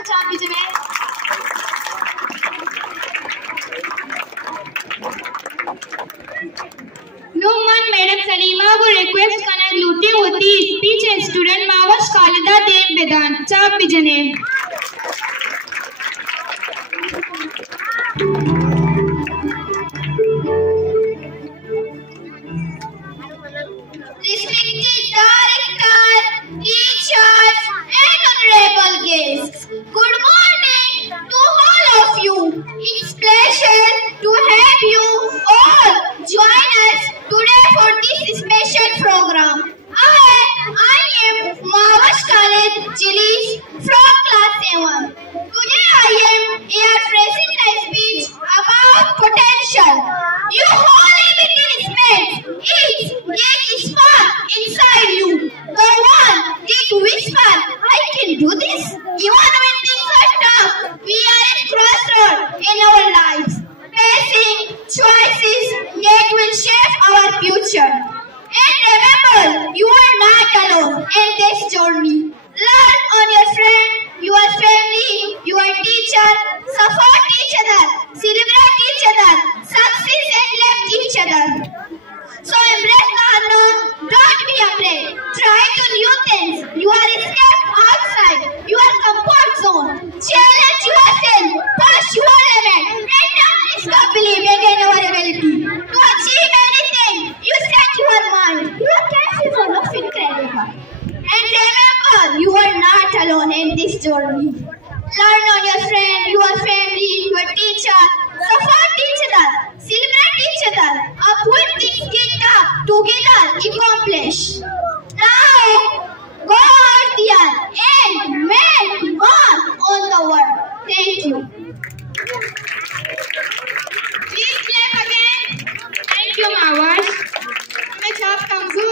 से चाप दीजिए। Numan Madam Salima will request Kanak Luti Uti, speech and student Mawas Khalida Dev Vedan. Chap Bijane. Respected director, teachers, and honorable guests, good morning to all of you. It's pleasure to have you all join us today for this special program. I am Mawash Khalid Jilis from class 7. Today I am here phrasing my speech about potential. You all live in space. It is spark inside you. The one that whisper, I can do this. Even when things are tough, we are at crossroads in our lives, facing choices that will shape our future. And remember, you are not alone in this journey. Learn on your friend, your family, your teacher, support each other, celebrate each other, succeed and lift each other. So embrace the unknown, don't be afraid. Try to new things. You are escape outside your comfort zone. Challenge yourself, push your limit, and don't stop believing in your ability. To achieve anything, you set your mind. You are capable of incredible. And remember, you are not alone in this journey. Learn on your friend, your family, your teacher. Support each other. Celebrate each other. When things get tough, together accomplish. Now, go out there and make mark on the world. Thank you. Please clap again. Thank you, Mawash. मैं चाप कमजोर